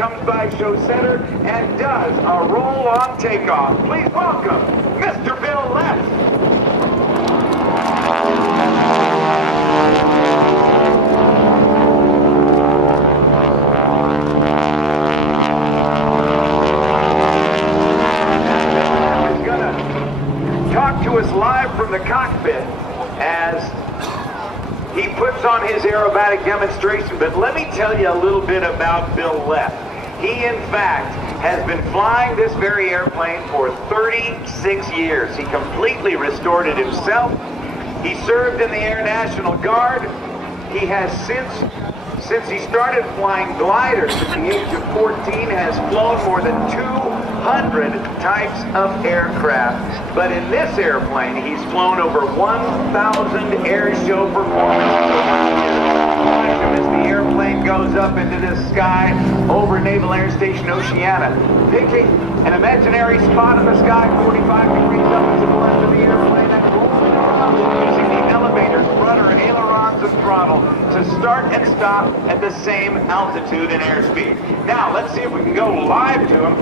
Comes by show center and does a roll-on takeoff. Please welcome Mr. Bill Leff. He's gonna talk to us live from the cockpit as he puts on his aerobatic demonstration. But let me tell you a little bit about Bill Leff. He, in fact, has been flying this very airplane for 36 years. He completely restored it himself. He served in the Air National Guard. He has since he started flying gliders at the age of 14, has flown more than 200 types of aircraft. But in this airplane, he's flown over 1,000 air show performances. As the airplane goes up into the sky over Naval Air Station Oceana, picking an imaginary spot in the sky 45 degrees up to the left of the airplane and rolling around using the elevators, rudder, ailerons, and throttle to start and stop at the same altitude and airspeed. Now, let's see if we can go live to him.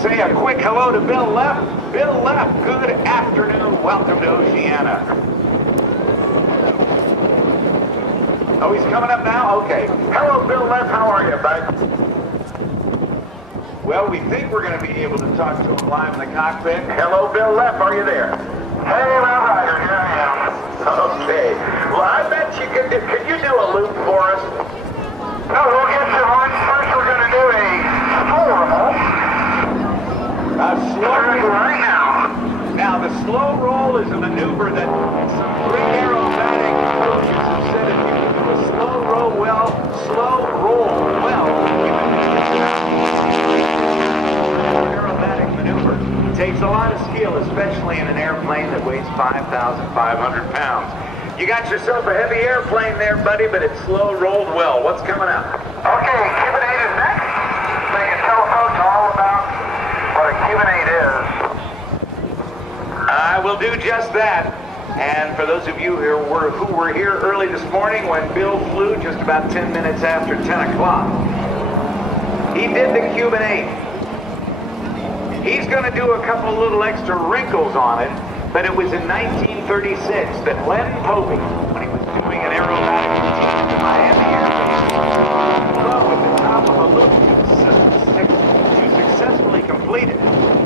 Say a quick hello to Bill Leff. Bill Leff, good afternoon. Welcome to Oceana. Oh, he's coming up now? Okay. Hello, Bill Leff. How are you, bud? Well, we think we're going to be able to talk to him live in the cockpit. Hello, Bill Leff. Are you there? Hey, Ryder. Here I am. Okay. Well, I bet you can you do a loop for us? No, we'll get you one. First, we're going to do a slow roll. A slow roll. Right now. Now, the slow roll is a maneuver that some great aerobatic coaches have said if you do a slow roll well, aerobatic maneuver. It takes a lot of skill, especially in an airplane that weighs 5,500 pounds. You got yourself a heavy airplane there, buddy, but it's slow rolled well. What's coming up? Okay, Cuban 8 is next. So you can tell folks all about what a Cuban 8 is. I will do just that. And for those of you who were here early this morning when Bill flew just about 10 minutes after 10 o'clock, he did the Cuban 8. He's going to do a couple little extra wrinkles on it, but it was in 1936 that Len Povey, when he was doing an aerobatic routine at the Miami Air Station, flew at the top of a loop to successfully complete it.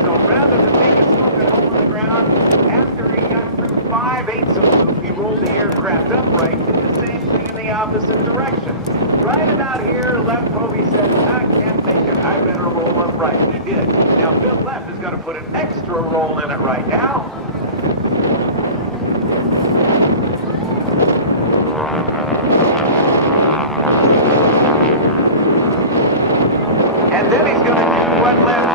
So rather than make a smoking hole in the ground, after he got through 5/8 of the loop, he rolled the aircraft upright, did the same thing in the opposite direction. Right about here, Len Povey said, I can't make it. I better roll upright. He did. Now, Bill Leff is going to put an extra roll in it right now. And then he's going to do what Leff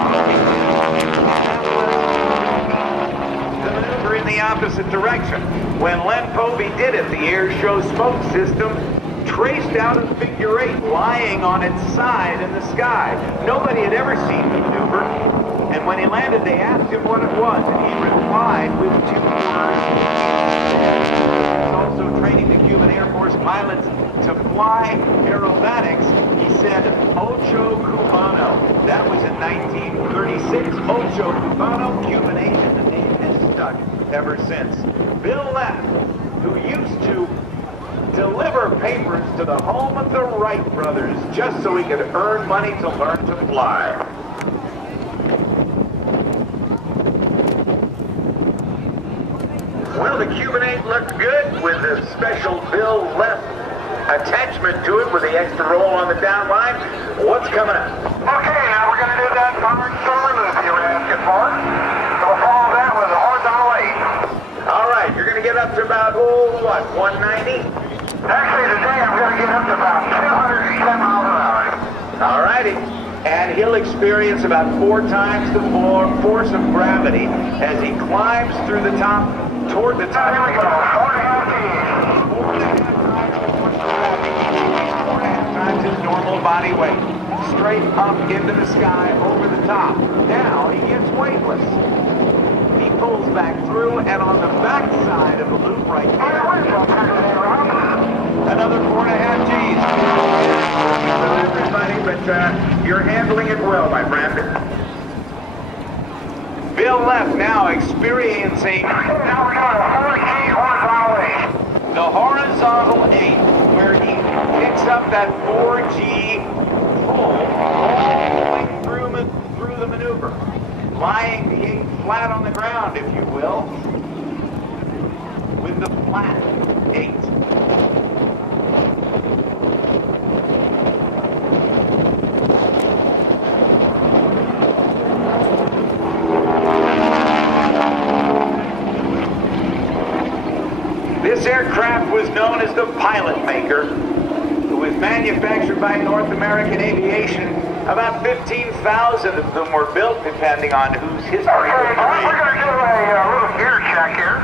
the maneuver in the opposite direction. When Len Povey did it, the air show smoke system traced out a figure 8 lying on its side in the sky. Nobody had ever seen the maneuver, and when he landed, they asked him what it was, and he replied with 2 words. He's also training the Cuban Air Force pilots to fly aerobatics. He said, Ocho Cubano. That was in 1936. Ocho Cubano, Cuban 8, and the name has stuck ever since. Bill Leff, who used to deliver papers to the home of the Wright brothers just so he could earn money to learn to fly. Well, the Cuban 8 looked good with the special Bill Leff attachment to it with the extra roll on the down line. What's coming up? Okay, now we're going to do that powered solar loop you were asking for. So we'll follow that with a horizontal 8. All right, you're going to get up to about, 190? Actually, today I'm going to get up to about 210 miles an hour. All righty. And he'll experience about 4 times the force of gravity as he climbs through the top, toward the top. Here we go, 4.5 Gs. 4.5 times his normal body weight. Straight up into the sky, over the top. Now he gets weightless. He pulls back through, and on the back side of the loop right there, another 4.5 Gs. Everybody but you're handling it well, my friend. Bill Leff now experiencing Now we're doing a 4G horizontal 8. the horizontal 8, where he picks up that 4G pull all the way through the maneuver, lying the 8 flat on the ground, if you will, with the flat 8. This aircraft was known as the Pilot Maker. It was manufactured by North American Aviation. About 15,000 of them were built, depending on whose history. Okay, we're going to do a little gear check here.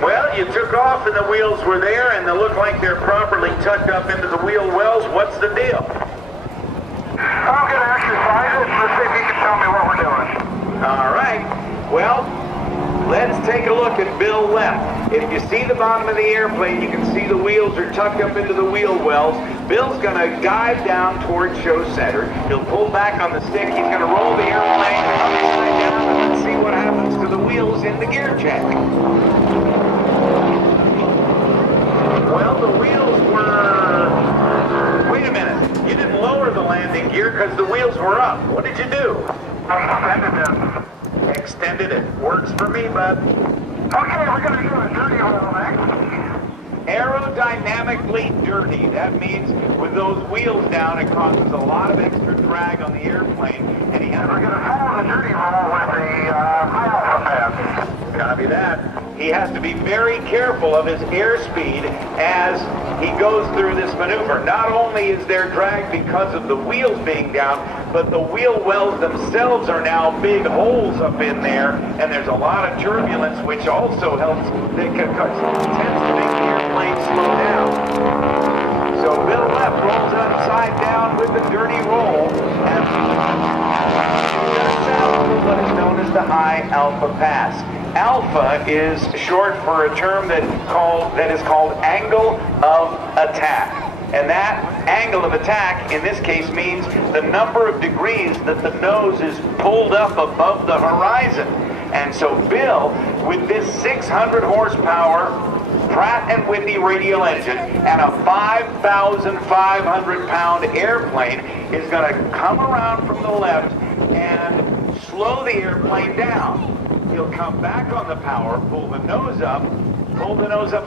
Well, you took off and the wheels were there, and they look like they're properly tucked up into the wheel wells. What's the deal? I'm going to exercise it. Let's see if you can tell me what we're doing. All right. Well, let's take a look at Bill Leff. If you see the bottom of the airplane, you can see the wheels are tucked up into the wheel wells. Bill's going to dive down towards show center. He'll pull back on the stick. He's going to roll the airplane upside down, and let's see what happens to the wheels in the gear check. Well, the wheels were... Wait a minute. You didn't lower the landing gear because the wheels were up. What did you do? I extended them. Extended it. Works for me, bud. Okay, we're going to do a dirty roll next. Aerodynamically dirty. That means with those wheels down, it causes a lot of extra drag on the airplane. And he has We're going to follow the dirty roll with the high alpha pad. Copy that. He has to be very careful of his airspeed as he goes through this maneuver. Not only is there drag because of the wheels being down, but the wheel wells themselves are now big holes up in there, and there's a lot of turbulence, which also helps, that tends to make the airplane slow down. So Bill Leff rolls upside down with the dirty roll, and that's what is known as the high alpha pass. Alpha is short for a term that is called angle of attack. And that angle of attack, in this case, means the number of degrees that the nose is pulled up above the horizon. And so Bill, with this 600 horsepower Pratt & Whitney radial engine and a 5,500 pound airplane, is going to come around from the left and slow the airplane down. He'll come back on the power, pull the nose up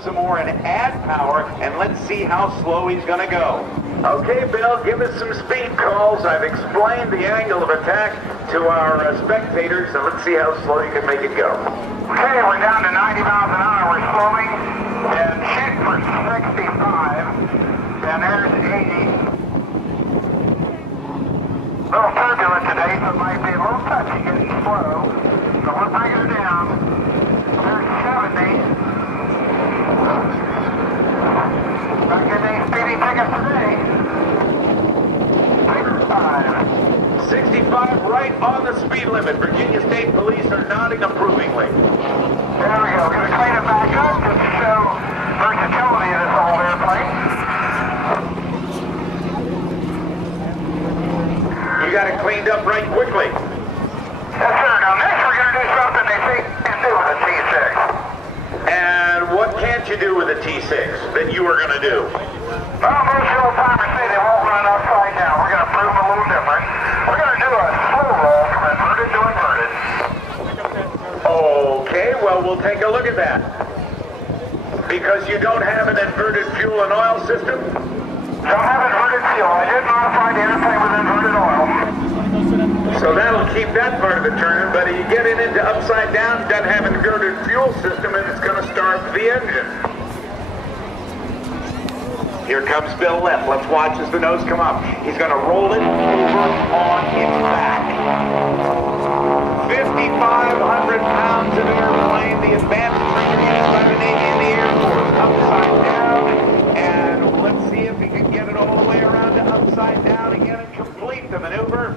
some more and add power, and let's see how slow he's going to go. Okay, Bill, give us some speed calls. I've explained the angle of attack to our spectators, so let's see how slow you can make it go. Okay, we're down to 90 miles an hour. We're slowing and shoot for 65. And there's 80. A little turbulent today, so it might be a little touchy getting slow. So we're bringing her down. There's 70. Not getting any speeding tickets today. 65. 65 right on the speed limit. Virginia State Police are nodding approvingly. There we go. Going to clean it back up just to show versatility of this old airplane. You got it cleaned up right quickly. Yes, sir. Now next we're going to do something they say you can't do with a T-6. And what can't you do with a T-6 that you were going to do? Well, most old timers say they won't run upside down. We're going to prove them a little different. We're going to do a slow roll from inverted to inverted. Okay, well, we'll take a look at that. Because you don't have an inverted fuel and oil system? Don't have inverted fuel. I did modify the airplane with inverted oil. So that'll keep that part of it turning, but you get it into upside down, doesn't have an inverted fuel system, and it's going to starve the engine. Here comes Bill Leff. Let's watch as the nose come up. He's going to roll it over on its back. 5,500 pounds of airplane, the advanced training used by the Navy and the Air Force, upside down, and let's see if he can get it all the way around to upside down again and complete the maneuver.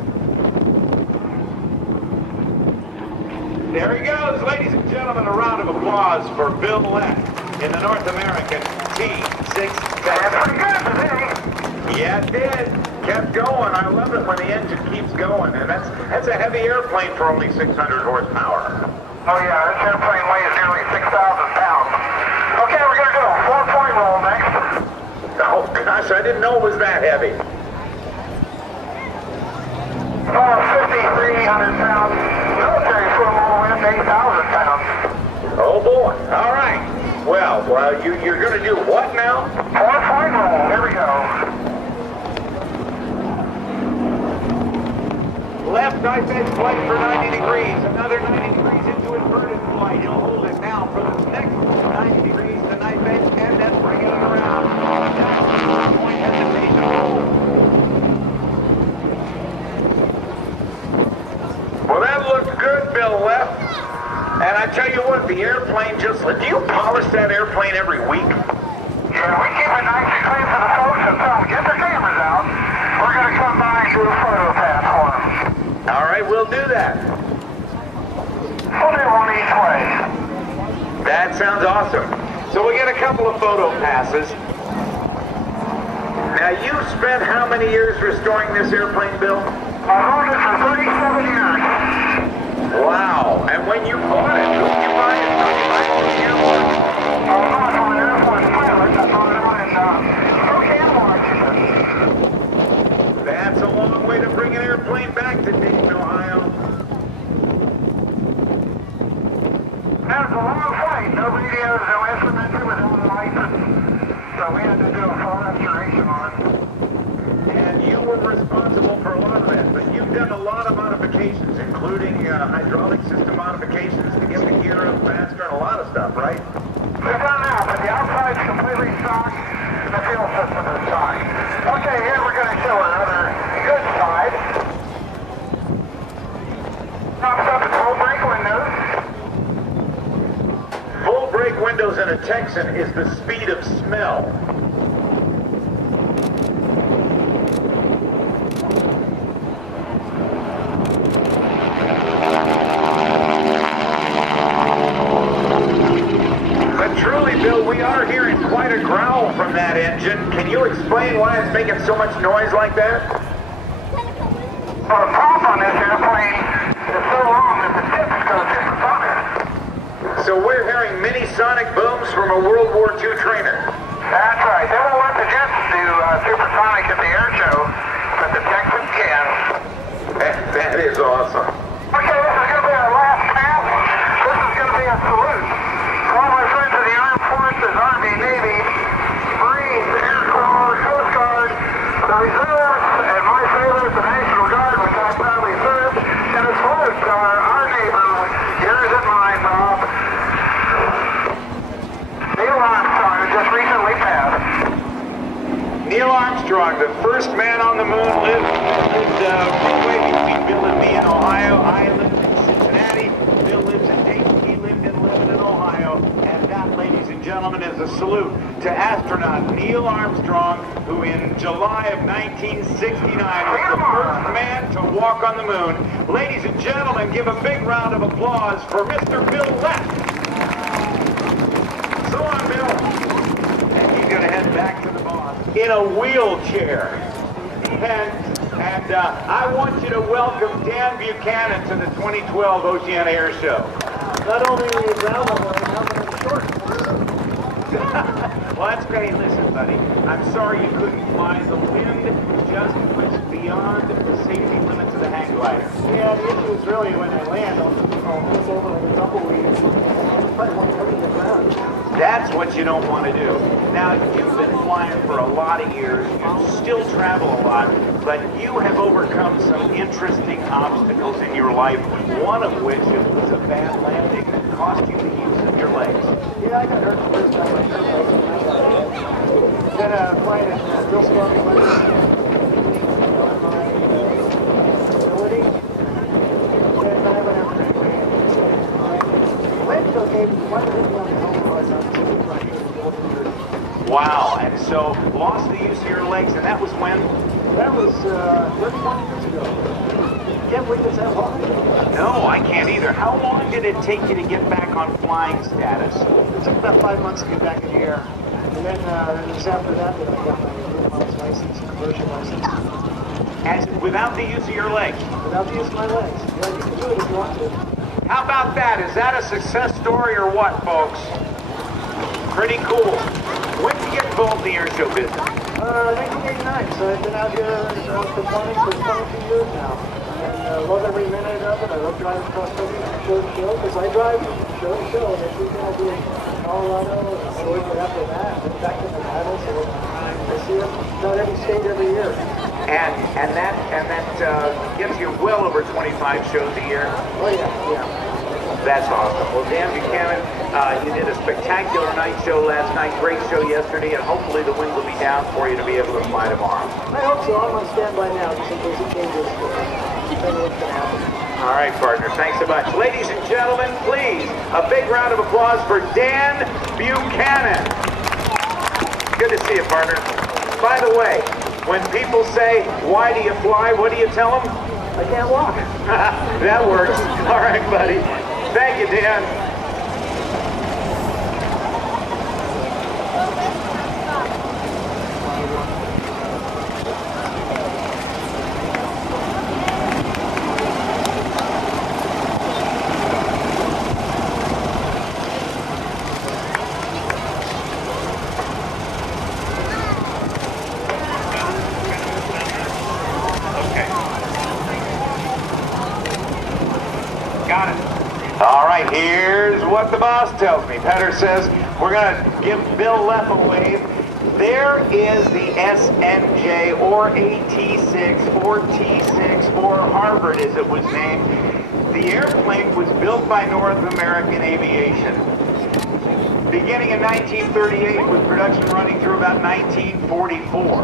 There he goes, ladies and gentlemen, a round of applause for Bill Leff in the North American T-6 Texan. That's pretty good today. Yeah, it did. Kept going. I love it when the engine keeps going. And that's a heavy airplane for only 600 horsepower. Oh yeah, this airplane weighs nearly 6,000 pounds. Okay, we're going to do a 4-point roll next. Oh gosh, I didn't know it was that heavy. Oh, 5,300 pounds. Military swim all the way up to 8,000 pounds. Oh boy. All right. Well, you're going to do what now? 4-point roll. Here we go. Left knife edge flight for 90 degrees. Another 90 degrees into inverted flight. He'll hold it now for the next 90 degrees to knife edge and then bring it around. That's point hesitation roll. Well, that looked good, Bill Leff. And I tell you what, the airplane just... Do you polish that airplane every week? Yeah, we keep it nice and clean for the folks and tell them, get their cameras out. We're going to come by and do a photo pass for them. All right, we'll do that. We'll do one each way. That sounds awesome. So we get a couple of photo passes. Now, you spent how many years restoring this airplane, Bill? I've owned it for 37 years. Wow. And when you bought it, who did you buy it from? You buy it from the airport? I'm not on an airplane pilot. I bought it in Spokane, Washington. That's a long way to bring an airplane back to Dayton, Ohio. That was a long flight. No radios, no instruments, without a license. So we had to do a full restoration on it. And you were responsible for a lot of that, but you've done a lot of modifications, including hydraulic system modifications to get the gear up faster and a lot of stuff, right? We've done that, but the outside's completely stock and the fuel system is stock. Okay, here we're going to show another good side. Pops up at full brake windows. Full brake windows in a Texan is the speed of smell. Bill, we are hearing quite a growl from that engine. Can you explain why it's making so much noise like that? Well, the prop on this airplane is so long that the tips go supersonic. So we're hearing mini sonic booms from a World War II trainer. That's right. They won't let the jets do supersonic at the air show, but the Texans can. That is awesome. Okay, this is going to be our last pass. This is going to be a salute. All my friends in the Armed Forces, Army, Navy, Marines, Air Corps, Coast Guard, the Reserves, and my favorite, the National Guard, which I proudly served, and a salute to our neighbor, yours and mine, Bob. Neil Armstrong, who just recently passed. Neil Armstrong, the first man on the moon, lived midway between Bill and me in Ohio. I lived in Cincinnati. Bill lives in Dayton. He lived in Lebanon, Ohio. And that, ladies and gentlemen, is a salute to astronaut Neil Armstrong, who in July of 1969 was the first man to walk on the moon. Ladies and gentlemen, give a big round of applause for Mr. Bill Leff. So on, Bill. And he's going to head back to the boss in a wheelchair. And I want you to welcome Dan Buchanan to the 2012 Oceana Airshow. Not only are you gravel, but now I'm short. Well, that's great. Listen, buddy, I'm sorry you couldn't fly. The wind just was beyond the safety limits of the hang glider. Yeah, the issue is really when I land, I'll move over like a tumbleweed. I probably won't hurt the ground. That's what you don't want to do. Now, you've been flying for a lot of years. You still travel a lot, but you have overcome some interesting obstacles in your life, one of which was a bad landing that cost you the use of your legs. Yeah, I got hurt the first time I turned. Then flying in real stormy weather. Facility. Then I went after it. Land's okay, but one of the Wow, and so lost the use of your legs, and that was when? That was 31 years ago. Can't believe it's that long ago. No, I can't either. How long did it take you to get back on flying status? It took about 5 months to get back in the air. And then it was after that that I got my pilot's license, commercial license. And without the use of your legs. Without the use of my legs. Yeah, you can do it if you want to. How about that? Is that a success story or what, folks? Pretty cool. When did you get involved in the air show business? 1989, so I've been out here performing for 22 years now. And love every minute of it. I love driving cross country from show to show, because I drive from show to show. Next weekend I'll be in Colorado, and I work it after that, and back to Nevada, so I see them about every state every year. And that gives you well over 25 shows a year. Oh yeah. That's awesome. Well, Dan Buchanan, you did a spectacular night show last night, great show yesterday, and hopefully the wind will be down for you to be able to fly tomorrow. I hope so. I'm on standby now, just in case it changes. Depending what's going to happen. All right, partner. Thanks so much. Ladies and gentlemen, please, a big round of applause for Dan Buchanan. Good to see you, partner. By the way, when people say, why do you fly, what do you tell them? I can't walk. That works. All right, buddy. Thank you, Dan. Got it. All right, here's what the boss tells me. Petter says we're going to give Bill Leff a wave. There is the SNJ, or AT-6, or T-6, or Harvard as it was named. The airplane was built by North American Aviation. Beginning in 1938 with production running through about 1944.